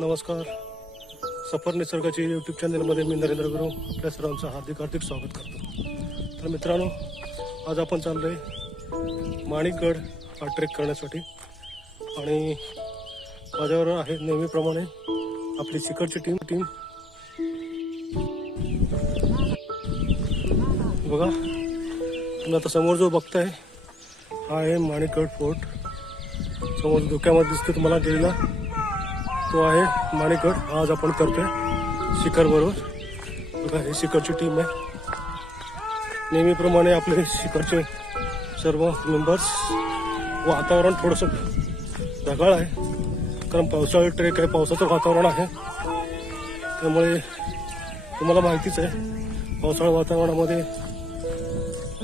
नमस्कार. सफर निसर्गाची यूट्यूब चॅनलमध्ये मी नरेंद्र गुरु आपल्या सर्वांचं हार्दिक स्वागत करतो. तर मित्रांनो, आज आपण चाललोय माणिकगड हा ट्रेक करण्यासाठी आणि माझ्यावर आहे नेहमीप्रमाणे आपली शिखरची टीम. बघा, तुम्ही आता समोर जो बघताय हा आहे माणिकगड फोर्ट. समोर धुक्यामध्ये दिसतो तुम्हाला गेलेला तो आहे माणिकगड. आज आपण करतोय शिखर बरोबर. बघा, ही शिखरची टीम आहे. नेहमीप्रमाणे आपले शिखरचे सर्व मेंबर्स. वातावरण थोडंसं ढगाळ आहे कारण पावसाळी ट्रेक आहे, पावसाचं वातावरण आहे. त्यामुळे तुम्हाला माहितीच आहे, पावसाळी वातावरणामध्ये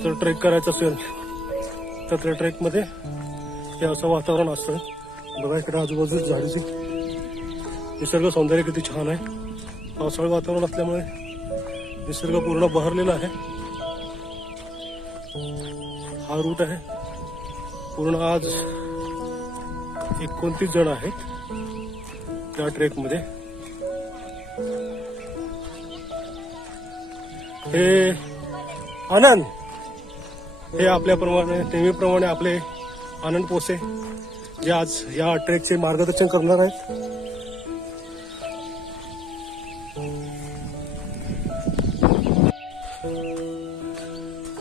जर ट्रेक करायचं असेल तर त्या ट्रेकमध्ये हे असं वातावरण असतं. बघा, इकडे आजूबाजूला झाडीची निसर्ग सौंदर्य किती छान आहे. पावसाळी वातावरण असल्यामुळे निसर्ग पूर्ण बहरलेला आहे. हा रूट आहे पूर्ण. आज 29 जण आहेत त्या ट्रेकमध्ये. हे आनंद, हे आपल्याप्रमाणे नेहमीप्रमाणे आपले आनंद पोसे जे आज या ट्रेकचे मार्गदर्शन करणार आहेत.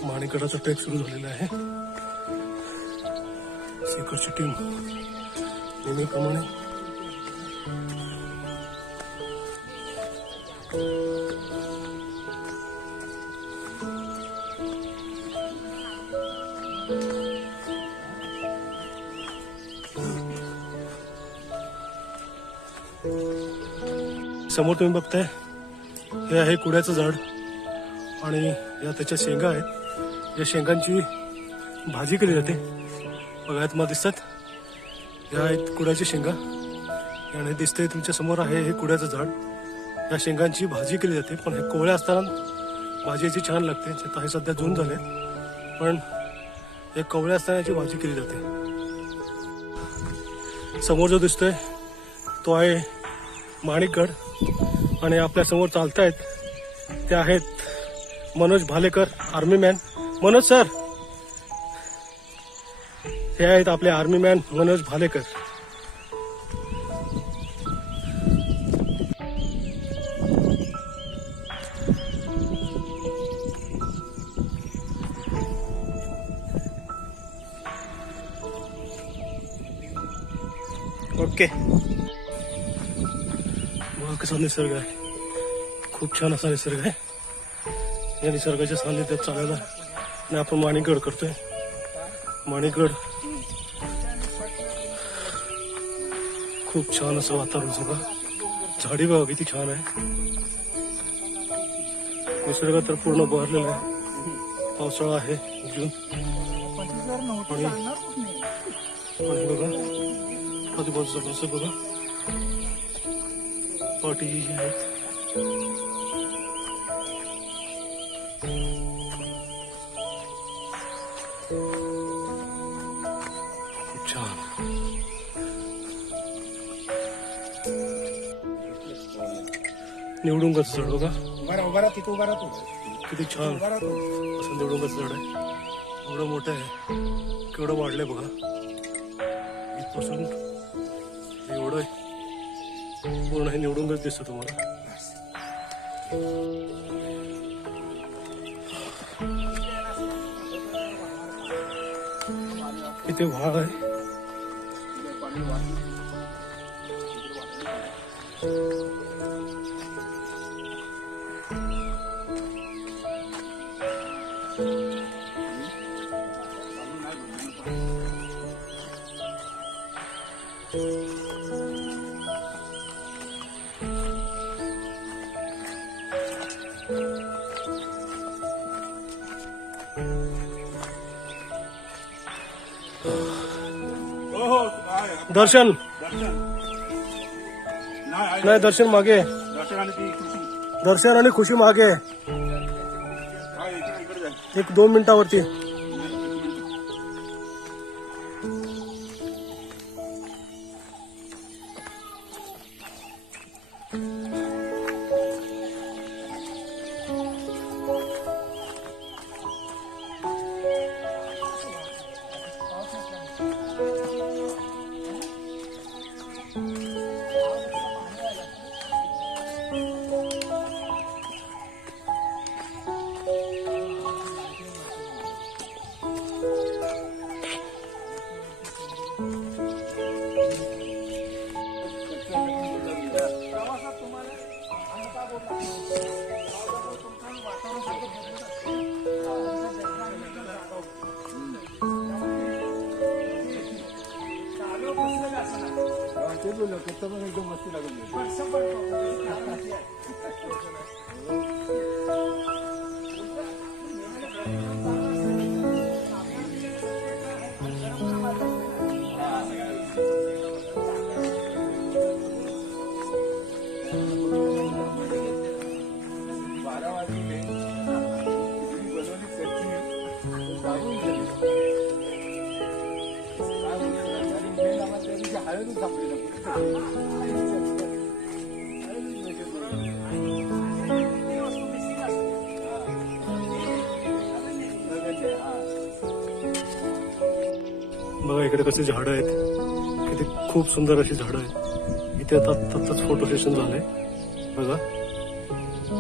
माणिकगडाचा ट्रेक सुरू झालेला आहे. शिखरची टीम नेहमीप्रमाणे समोर तुम्ही बघताय हे आहे कुड्याचं झाड आणि या त्याच्या शेंगा आहेत. या शेंगांची भाजी केली जाते. बघा, तुम्हाला दिसतात या आहेत कुड्याची शेंगा आणि दिसतंय तुमच्या समोर आहे हे कुड्याचं झाड. या शेंगांची भाजी केली जाते, पण हे कोवळ्या असताना भाजी याची छान लागते. आता हे सध्या जून झाले, पण हे कोवळ्या असताना याची भाजी केली जाते. समोर जो दिसतोय तो आहे माणिकगड आणि आपल्या समोर चालतायत ते आहेत Manoj Bhalekar, army man. Manoj sir, हे आहेत आपले army man Manoj Bhalekar. Okay. बघा कसा निसर्ग आहे, खूप छान असा निसर्ग आहे. या निसर्गाच्या सानिध्यात चालायला आणि आपण माणिकगड करतोय. माणिकगड खूप छान असं वातावरण. बघा, झाडी बघा किती छान आहे. निसर्ग तर पूर्ण बहरलेला आहे. पावसाळा आहे, जून. आणि बघा आजूबाजूचा परिसर बघा, पाटी आहेत. खूप छान. निवडुंगाचं झाड बघा, किती छान असं निवडुंगाचं झाड आहे. एवढं मोठं आहे, केवढं वाढलंय बघा. इथपासून एवढं पूर्ण हे निवडुंगच दिसतं तुम्हाला. इथे वाघ आहे. दर्शन नाही, दर्शन मागे. दर्शन आणि खुशी मागे. 1-2 मिनिटावरती. एकदम मस्त लागून बघा इकडे कसे झाडं आहेत, किती खूप सुंदर अशी झाडं आहेत. इथे आता आत्ताच फोटो सेशन झालंय. बघा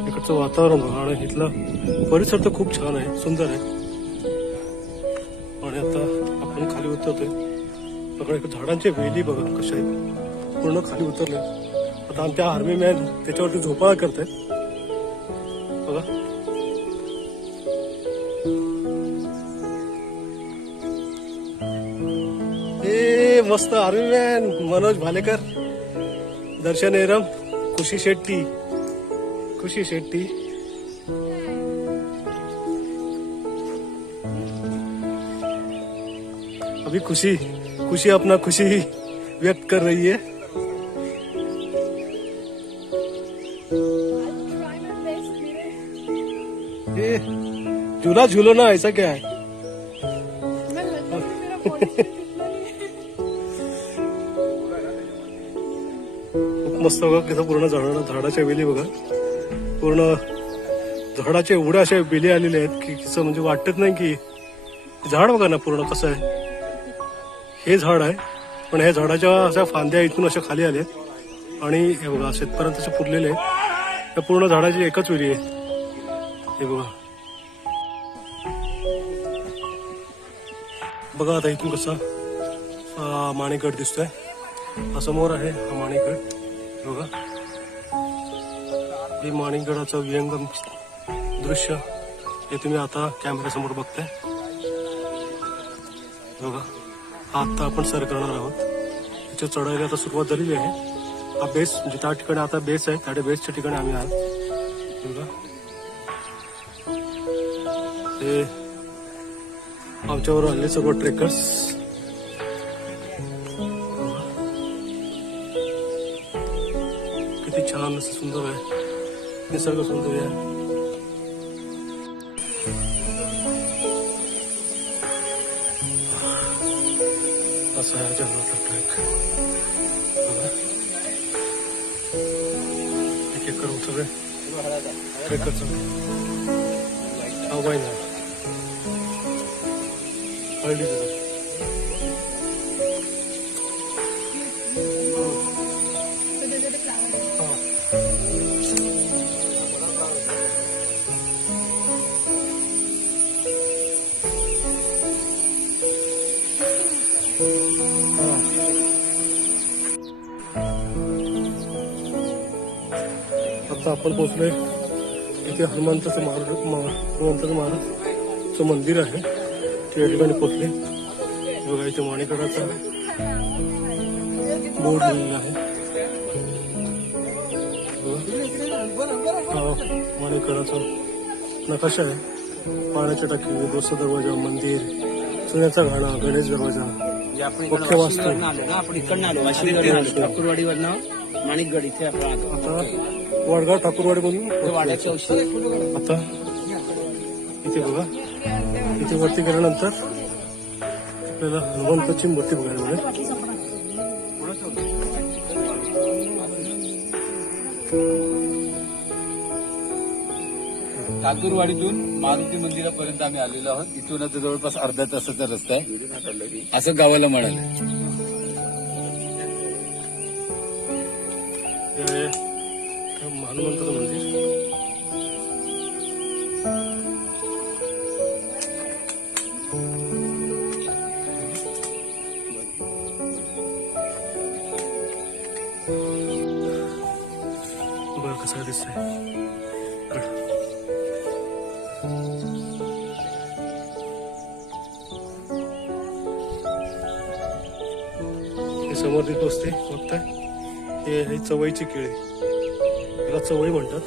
इकडचं वातावरण बघा आणि इथला परिसर तर खूप छान आहे, सुंदर आहे. आणि आता आपण खाली उतरतोय. बघा इकडे झाडांचे वेली बघा कशा आहेत, पूर्ण खाली उतरले. आता आमच्या आर्मी मॅन त्याच्यावरती झोपाळा करतायत. बघा मस्त आर्मी मॅन मनोज भालेकर, दर्शन एरम, खुशी शेट्टी. अभी खुशी अपना खुशी व्यक्त कर रही है. ये झूला झूलो ना, ऐसा क्या है. मस्त बघा किती पूर्ण झाडाच्या वेली बघा, पूर्ण झाडाचे एवढे असे वेली आलेले आहेत की कसं म्हणजे वाटत नाही की झाड बघा ना पूर्ण कसं आहे. हे झाड आहे पण ह्या झाडाच्या अशा फांद्या इथून अशा खाली आल्यात आणि हे बघा शेतपर्यंत असे फुललेले आहेत. त्या पूर्ण झाडाची एकच वेली आहे. हे बघा आता इथून कसा माणिकगड दिसतोय. हा समोर आहे हा माणिकगड. बघा हे माणिकगडाचं विहंगम दृश्य हे तुम्ही आता कॅमेऱ्यासमोर बघताय. बघा आता आपण सर करणार आहोत. त्याच्या चढायला आता सुरुवात झालेली आहे. हा बेस म्हणजे त्या ठिकाणी आता बेस आहे, त्या बेसच्या ठिकाणी आम्ही आहोत. बघा हे आमच्यावर आले सर्व ट्रेकर्स. किती छान असं सुंदर आहे, निसर्ग सुंदर आहे. असा आहे जंगलातला ट्रेक. एक एक करून सगळे ट्रेकरचं हवाय ना हळदी आता आपण पोहोचलोय इथे हनुमंताचं महाराजचं मंदिर आहे. त्या ठिकाणी पोहोचले. बघा इथे माणिकगडाचा बोर्ड लिहिलेला आहे. हा माणिकगडाचा नकाशा आहे. पाण्याच्या टाकी, दोस्त दरवाजा, मंदिर, सोन्याचा घाणा, गणेश दरवाजा, मुख्य वास्तू. आपण इकडनं आलो ठाकूरवाडीवरनं माणिकगड इथे आपण आता वडगाव ठाकूरवाडी म्हणून वाड्याच्या औषध. आता इथे बघा इथे वरती गेल्यानंतर आपल्याला हनुमंताची मूर्ती बघायला मिळेल. ठाकूरवाडीतून मारुती मंदिरापर्यंत आम्ही आलेलो आहोत. इथून आता जवळपास अर्धा तासाचा रस्ता आहे असं गावाला म्हणाले. हे हनुमंताचं मंदिर. बरं कसं दिसतंय. हे समोर दिसत असते बघताय, हे आहे चवईची केळी. त्याला चवई म्हणतात.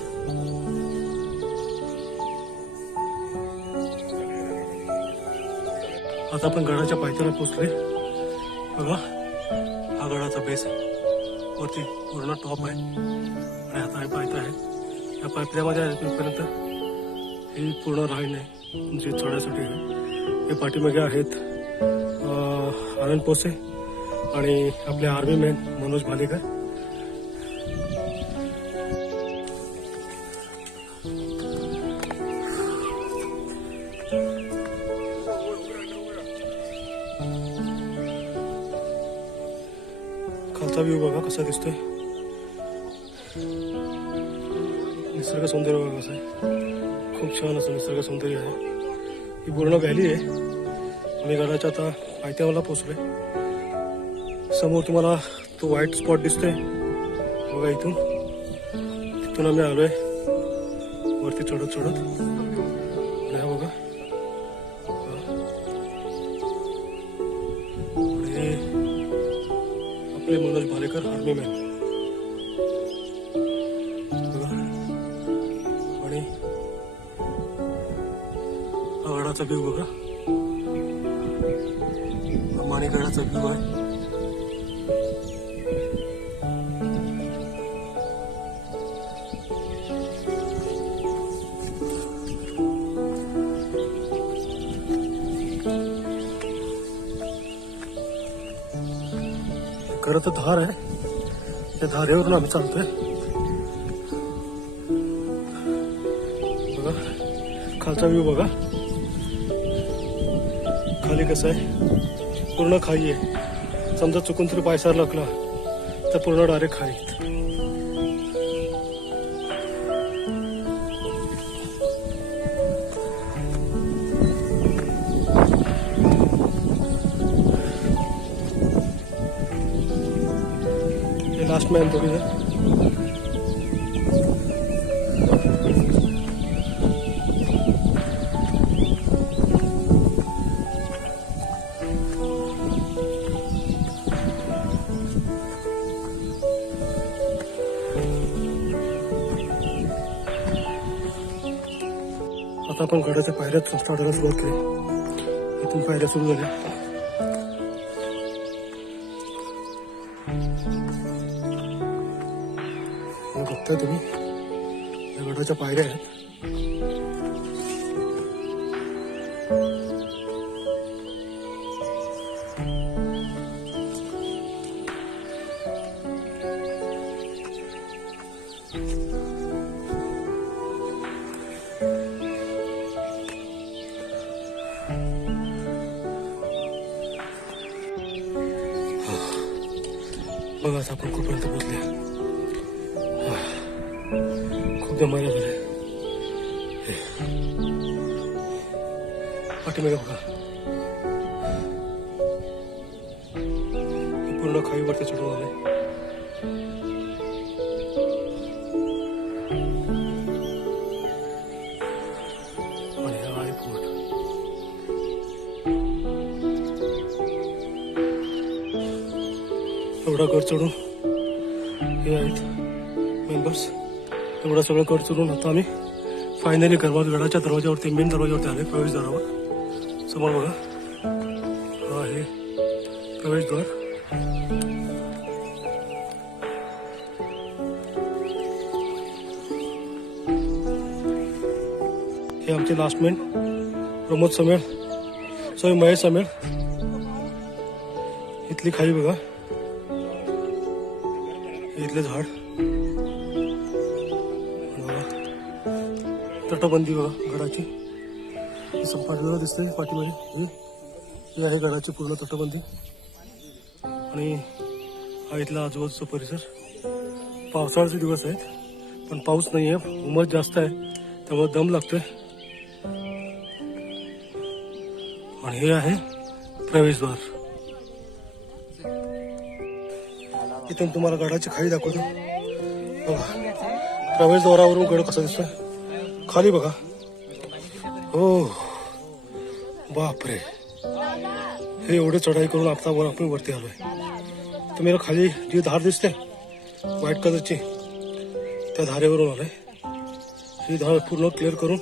आता आपण गडाच्या पायथ्याला पोहोचले. बघा, हा गडाचा बेस आहे. वरती पूर्ण टॉप आहे आणि आता हे पायथा आहे. या पायथ्यामध्ये आहे तिथपर्यंत ही पूर्ण राही नाही जे चढण्यासाठी आहे. हे पाठीमागे आहेत आनंद पोसे आणि आपले आर्मी मॅन मनोज भालेकर. खालचा व्ह्यू बघा कसा दिसतोय. निसर्ग सौंदर्य बघा कसं आहे. खूप छान असं निसर्ग सौंदर्य आहे. ही पूर्ण व्हॅली आहे. मी गडाच्या आता पायथ्याला पोचलोय. समोर तुम्हाला तो व्हाईट स्पॉट दिसतोय बघा. इथून आम्ही आलोय वरती चढत चढत. आणि हा बघा, हे आपले मनोज भालेकर आर्मी मॅन बघा. आणि हा गडाचा व्ह्यू बघा. हा माणिगडाचा व्ह्यू आहे. खरं तर धार आहे. त्या धारेवरून आम्ही चालतोय बघा. खालचा व्ह्यू बघा. खाली कसं आहे, पूर्ण खाई आहे. समजा चुकून तरी पायसार लागला तर पूर्ण डायरेक्ट खाई. लास्ट में थोड़ी है. आता आपण गडाच्या पायऱ्या चढायला सुरुवात केली. इथून पायऱ्या सुरू झाल्या. बघताय तुम्ही, या गडाच्या पायऱ्या आहेत. बघा आता आपण कुठपर्यंत पोहोचले. खूप दमायला झाले. पाठीमागे बघा, पूर्ण खाईवरती चढून आले. आणि हा आहे फोर्ट. एवढा गड चढून हे आहेत मेंबर्स. एवढं सगळं गड चढून आता आम्ही फायनली गडाच्या दरवाजावरती, मेन दरवाजावरती आले. प्रवेशद्वारावर समोर बघा, हा आहे प्रवेशद्वार. हे आमचे लास्टमॅन प्रमोद समेळ, सॉरी महेश समेळ. इथली खाई बघा, इथले झाड. तटबंदी बघा गडाची. संपादना दिसते पाठीमध्ये. ही आहे गडाची पूर्ण तटबंदी आणि हा इथला आजूबाजूचा परिसर. पावसाळ्याचे दिवस आहेत पण पाऊस नाही आहे, उमस जास्त आहे त्यामुळे दम लागतोय. आणि हे आहे प्रवेशद्वार. इथून तुम्हाला गडाची खाई दाखवतो बघा. प्रवेशद्वारावरून गड कसा दिसतोय खाली बघा. हो बापरे, हे एवढे चढाई करून आता आपण वरती आलोय. तुम्हाला खाली जी धार दिसते व्हाईट कलरची त्या धारेवरून आलोय. ही धार पूर्ण क्लिअर करून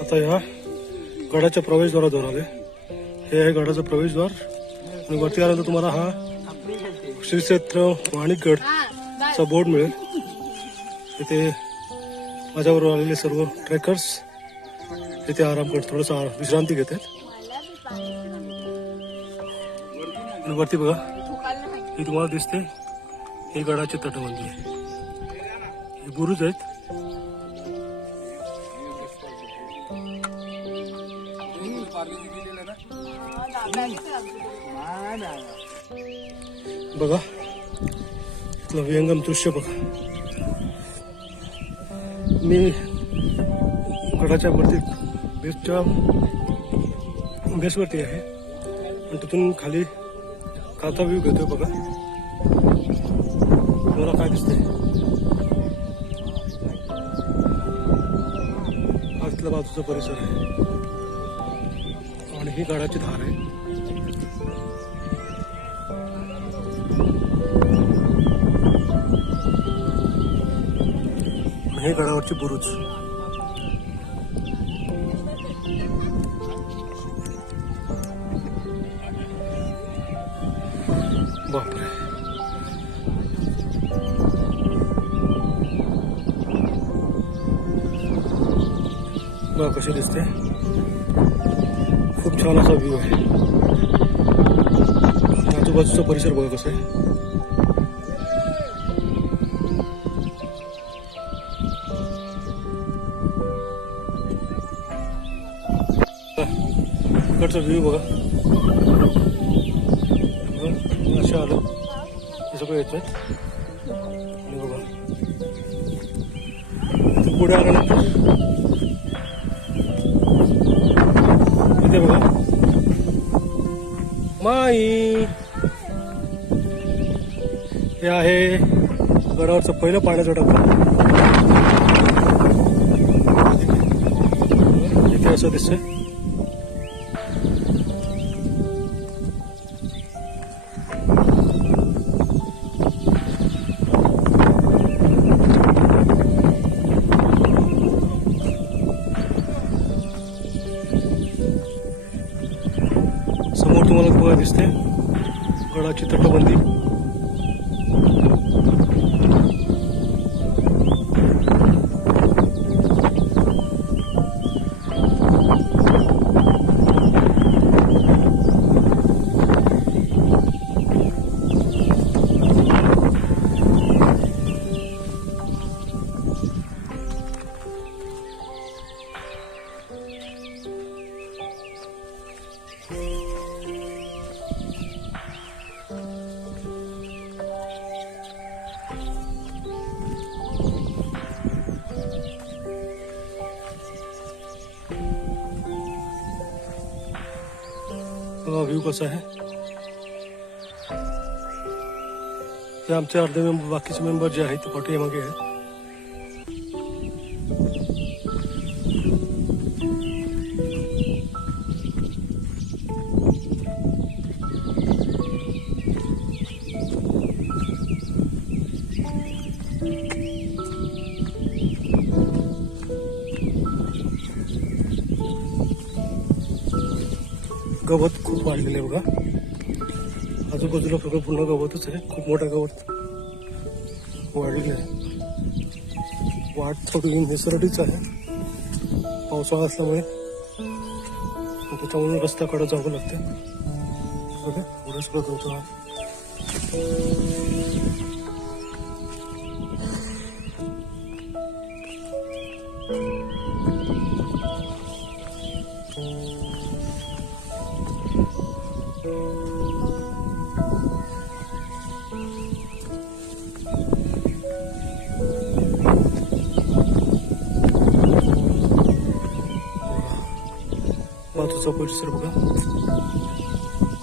आता या गडाच्या प्रवेशद्वाराजवळ आलोय. हे आहे गडाचं प्रवेशद्वार आणि वरती आल्यानंतर तुम्हाला हा श्री क्षेत्र माणिकगडचा बोर्ड मिळेल. इथे माझ्याबरोबर आलेले सर्व ट्रेकर्स इथे आराम करत थोडंसं विश्रांती घेतात. आणि वरती बघा ही तुम्हाला दिसते ही गडाची तटबंदी आहे. हे बुरुज आहेत. बघा इथलं विहंगम दृश्य बघा. मी गडाच्या वरती बेसवरती आहे आणि तिथून खाली कालचा व्ह्यू घेतोय बघा. तुम्हाला काय दिसतंय हा इथला बाजूचा परिसर आहे आणि ही गडाची धार आहे. हे गडावरची बुरुज. बापरे, बघा कशी दिसते. खूप छान असा व्ह्यू आहे. आजूबाजूचा परिसर बघा कसं आहे. इकडचा व्ह्यू बघा. असे आलं हे सगळं येत बघा. पुढे आल्यानंतर इथे बघा माई. हे आहे गडावरचं पहिलं पाण्याचं डबं. इथे असं दिसतंय. समोर तुम्हाला बघा दिसते गडाची तटबंदी. बघा व्ह्यू कसा आहे. ते आमचे अर्धे मेंबर बाकीचे मेंबर जे आहेत ते पाठीमागे आहेत. गवत खूप वाढलेलं आहे बघा. आजूबाजूला सगळं पूर्ण गवतच आहे. खूप मोठं गवत वाढलेलं आहे. वाट थोडी निसरटीच आहे पावसाळा असल्यामुळे. त्याच्यामुळे रस्त्याकडे जावं लागतं बघा. पुढे सगळं गवत आहे. आजूबाजूचा परिसर बघा.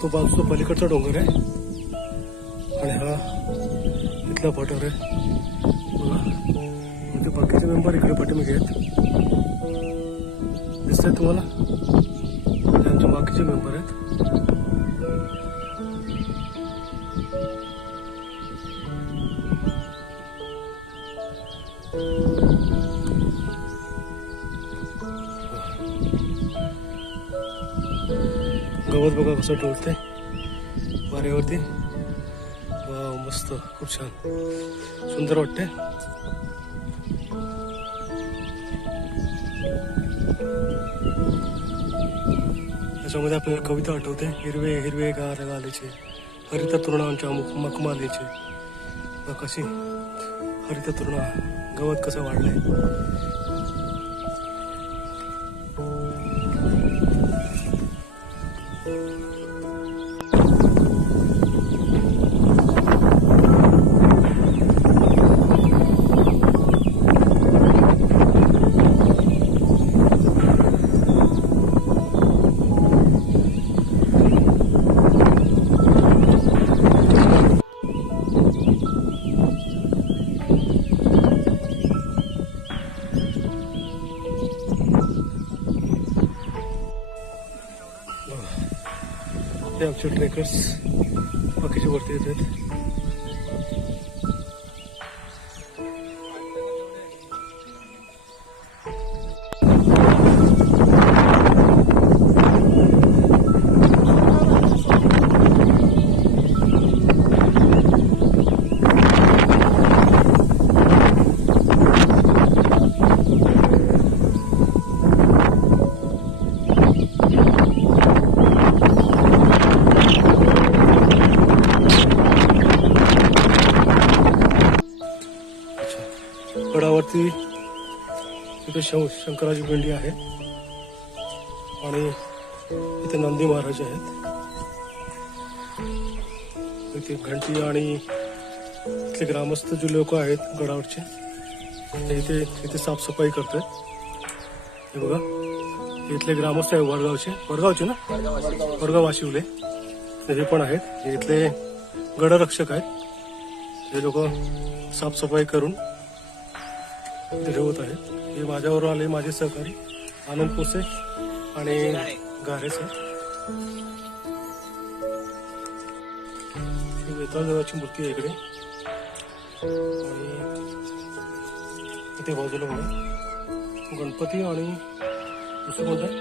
तो बाजूचा पलीकडचा डोंगर आहे आणि हा इथला पठार आहे बघा. म्हणजे बाकीचे मेंबर इकडे पाठीमागे आहेत, दिसतात तुम्हाला. हे आमचे बाकीचे मेंबर आहेत. गवत बघा कसं डोलतंय वाऱ्यावरती. वाव, मस्त, खूप छान, सुंदर वाटते. त्याच्यामध्ये आपल्याला कविता आठवते. हिरवे हिरवे गार गालीचे हरित तरुणांच्या मखमालीचे. कशी हरित तरुणा, गवत कसं वाढलंय. हे आमचे ट्रेकर्स बाकीचे वरती येत आहेत. गडावरती इथे शंकराची पिंडी आहे आणि इथे नंदी महाराज आहेत. इथे घंटी आणि इथले ग्रामस्थ जे लोक आहेत गडावरचे ते इथे साफसफाई करतात. हे बघा, इथले ग्रामस्थ आहे वडगावचे ना, वडगाव वाशिवले हे पण आहेत. हे इथले गडरक्षक आहेत. हे लोक साफसफाई करून इथे ठेवत आहेत. हे माझ्याबरोबर आले माझे सहकारी आनंद पोसे आणि गारे सर. वेताळदेवाची मूर्ती आहे इकडे आणि इथे बाजूला बघा गणपती आणि दुसरं कोणतं आहे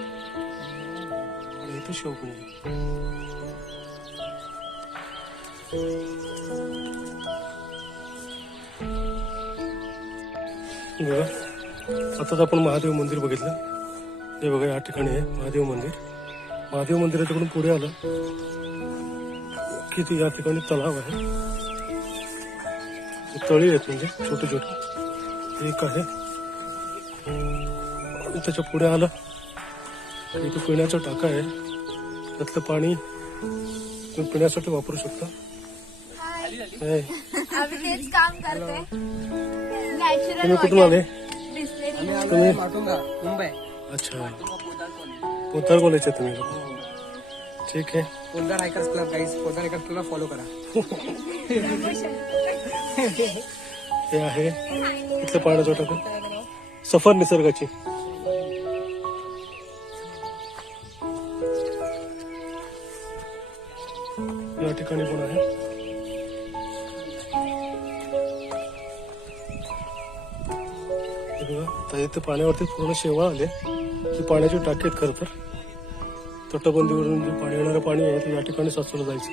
आणि इथे शिवपिंडी. बघा, आताच आपण महादेव मंदिर बघितलं. हे बघा या ठिकाणी आहे महादेव मंदिर. महादेव मंदिर तिकडून पुढे आलं की ते या ठिकाणी तलाव आहे. तळी आहेत म्हणजे छोटे छोटे एक आहे. त्याच्या पुढे आलं की इथे पिण्याचा टाका आहे. त्यातलं पाणी तुम्ही पिण्यासाठी वापरू शकता. आम्ही तेच काम करतोय. तुम्ही कुठून आले? तुम्ही मुंबई. अच्छा, पोतार कॉलेजचे तुम्ही. ठीक आहे. Podar hikers club guys, Podar hikers club follow करा. हे आहे इथलं पाण्याचं टाकून सफर निसर्गाची. या ठिकाणी पण आहे. बघा, इथे पाण्यावरती पूर्ण शेवाळ आले. ही पाण्याची टाकी आहेत खरं तर. तटबंदीवरून जे पाणी येणारं पाणी आहे ते या ठिकाणी साचवलं जायचं.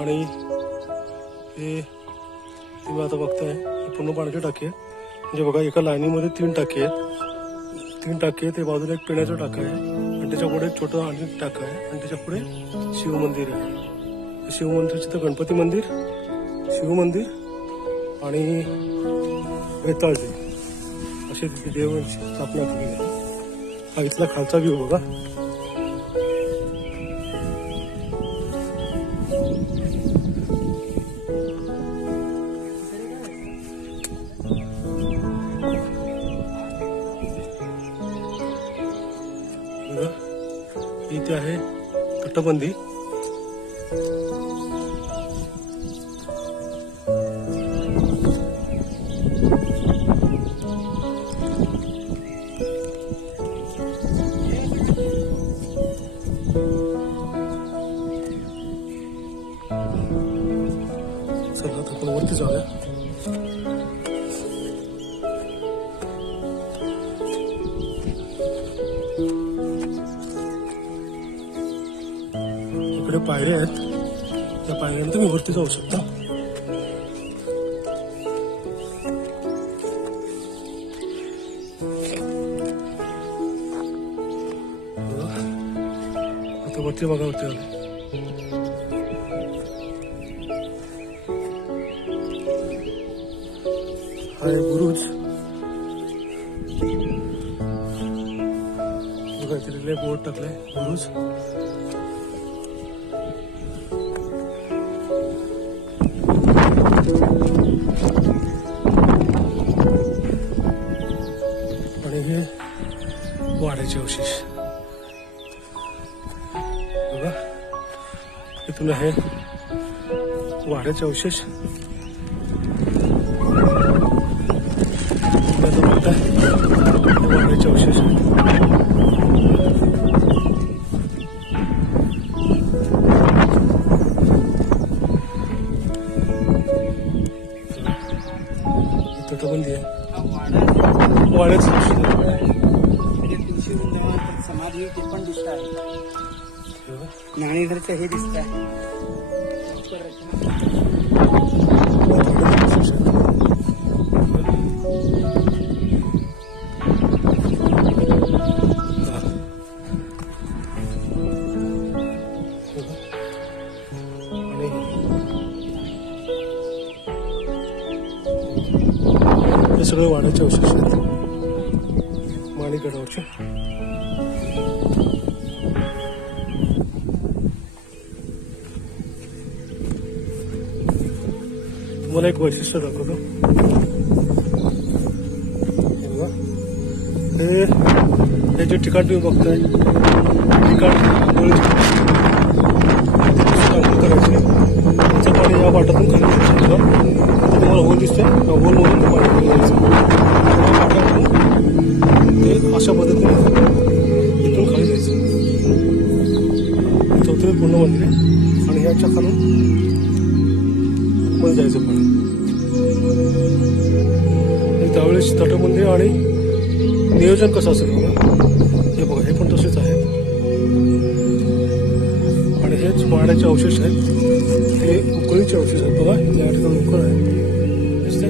आणि हे तुम्ही आता बघताय ही पूर्ण पाण्याची टाकी आहे. म्हणजे बघा एका लाईनीमध्ये 3 टाकी आहेत. 3 टाकी आहेत. ते बाजूला एक पिण्याचं टाका आहे आणि त्याच्या पुढे एक छोटं आणि टाका आहे आणि त्याच्या पुढे शिवमंदिर आहे. शिवमंदिरचं तर गणपती मंदिर, शिवमंदिर आणि वेताळदेव असे देवांची स्थापना केली आहे. हा इथला खालचा व्ह्यू बघा. इथे आहे तटबंदी. चला आता आपण वरती जाऊया. इकडे पायऱ्या आहेत, त्या पायऱ्याने तुम्ही वरती जाऊ शकता. आता वरती बघा, वरती आले. हा आहे बुरुज. बघा तिथे बोर्ड टाकलाय बुरुज. आणि हे वाड्याचे अवशेष बघा, इथून आहे वाड्याचे अवशेष. वाड्याचे अवशेष तटबंदी आहे. वाड्याचं तुळशी वृंदावन समाधी ते पण दिसत आहे. नाणेघरचं हे दिसत आहे. हे सगळे वाड्याचे अवशेष आहेत माणिकगडावरचे. तुम्हाला एक वैशिष्ट्य दाखवतो. हे जे ठिकाण तुम्ही बघताय, ठिकाण करायचे. त्याचं पाणी या वाटातून खाली येऊ शकतं. तुम्हाला होल दिसते, होलमधून पाणी खाली यायचं. ते अशा पद्धतीने इथून खाली जायचं. चौथरी पूर्ण मंदिर आहे आणि याच्या खालून मध्ये जायचं पाणी. त्यावेळेस तटबंदी आणि नियोजन कसं असेल बघा. हे बघा, हे पण तसेच आहे. आणि हेच वाड्याचे अवशेष आहेत. हे उकळीचे अवशेष आहेत बघा. त्या ठिकाणी उकळ आहे दिसते.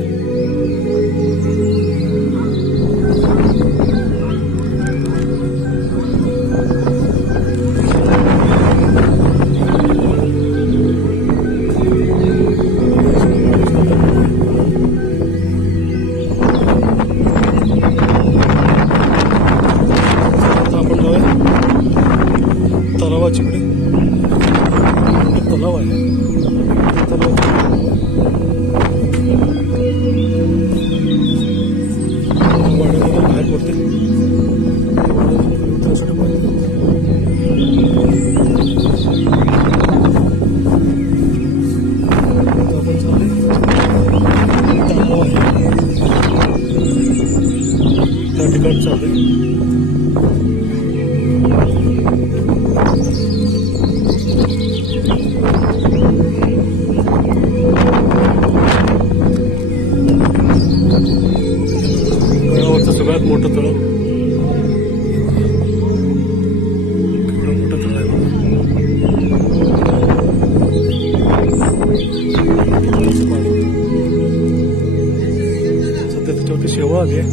तलावाच्याकडे तलाव आहे. तलाव वाड्यामधून बाहेर पडते. उतरण्यासाठी पाणी आपण चालले. तलाव आहे त्या ठिकाणी चालले. सगळ्यात मोठं तळं, केवढं मोठं तळं आहे बघा. पाणी सध्या त्याच्यावरती शेवाळ आली आहे.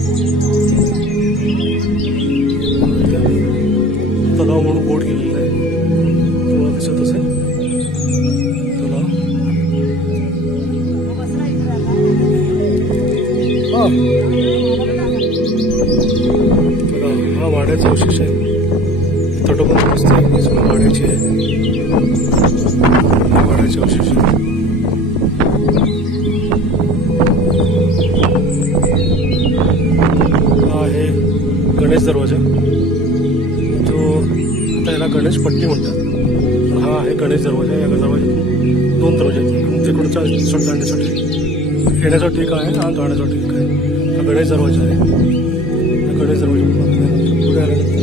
तलाव म्हणून बोट गेलेला आहे. तुम्हाला दिसत असेल तलाव. हा वाड्याचा अवशेष आहे. तटबंदी दिसते, सगळं वाड्याची आहे. वाड्याचे अवशेष हा आहे गणेश दरवाजा. जो आता याला गणेश गणेश पट्टी म्हणतात. पण हा आहे गणेश दरवाजा. या दरवाज्यातून 2 दरवाजे आहेत. तिकडच्या जाण्यासाठी येण्यासाठी एक आहे आणि जाण्यासाठी एक आहे. हा गणेश दरवाजा आहे. या गणेश दरवाजा पुढे आल्यानंतर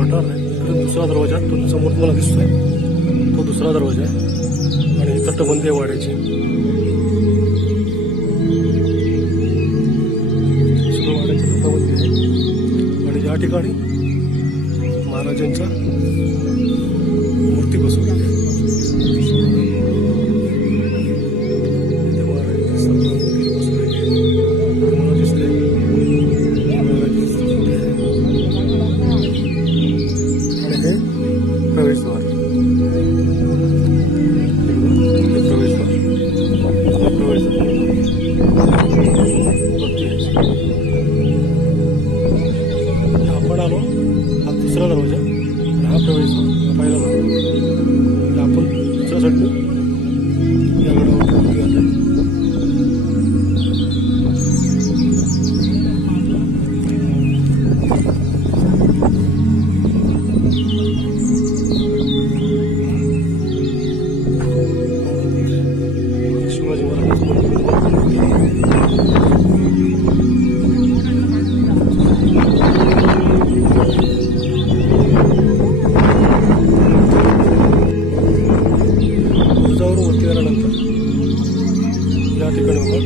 पठार आहे. इकडे दुसरा दरवाजा तो समोर मला दिसतोय, तो दुसरा दरवाजा आहे. आणि ही तटबंदी आहे वाड्याची. सगळं वाड्याची तटबंदी आहे. आणि या ठिकाणी महाराजांचा मूर्ती बसवलेली आहे. इथे महाराजांची सर्व मूर्ती बसवलेली आहे. तुम्हाला दिसते महाराजांची मूर्ती आहे. आणि हे प्रवेशद्वार. आपण आलो हा दुसरा दरवाजा आणि हा प्रवेश पहिला दरवाजा. आपण दुसऱ्या साईडने या गडावर आहे. शिवाजी महाराजांचं बुरुजावरून वरती आल्यानंतर या ठिकाणी बघा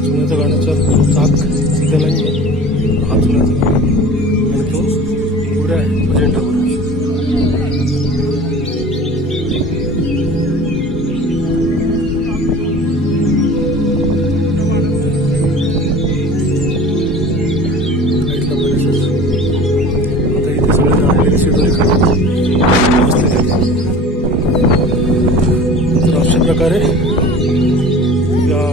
चुन्याचं गाण्याचं चाक सध्याला हा चुन्याचा गाणं आणि तो पुढे आहे अजेंठावर. आता इथे सगळे आलेले सीटवर तर अशा प्रकारे या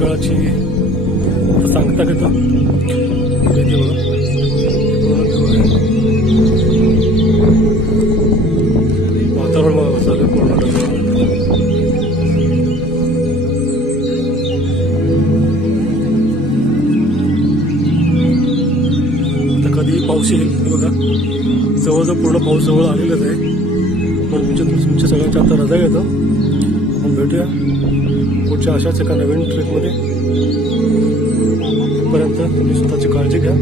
गडाची सांगता घेता इथे बघा वातावरण बघा कसं आहे पूर्ण. कधी पाऊस येईल हे बघा. जवळजवळ पूर्ण पाऊस जवळ आलेलाच आहे. पण तुमच्या सगळ्यांच्या आता रजा घेतो. आपण भेटूया पुढच्या अशाच एका नवीन ट्रिपमध्ये. तोपर्यंत तुम्ही स्वतःची काळजी घ्या.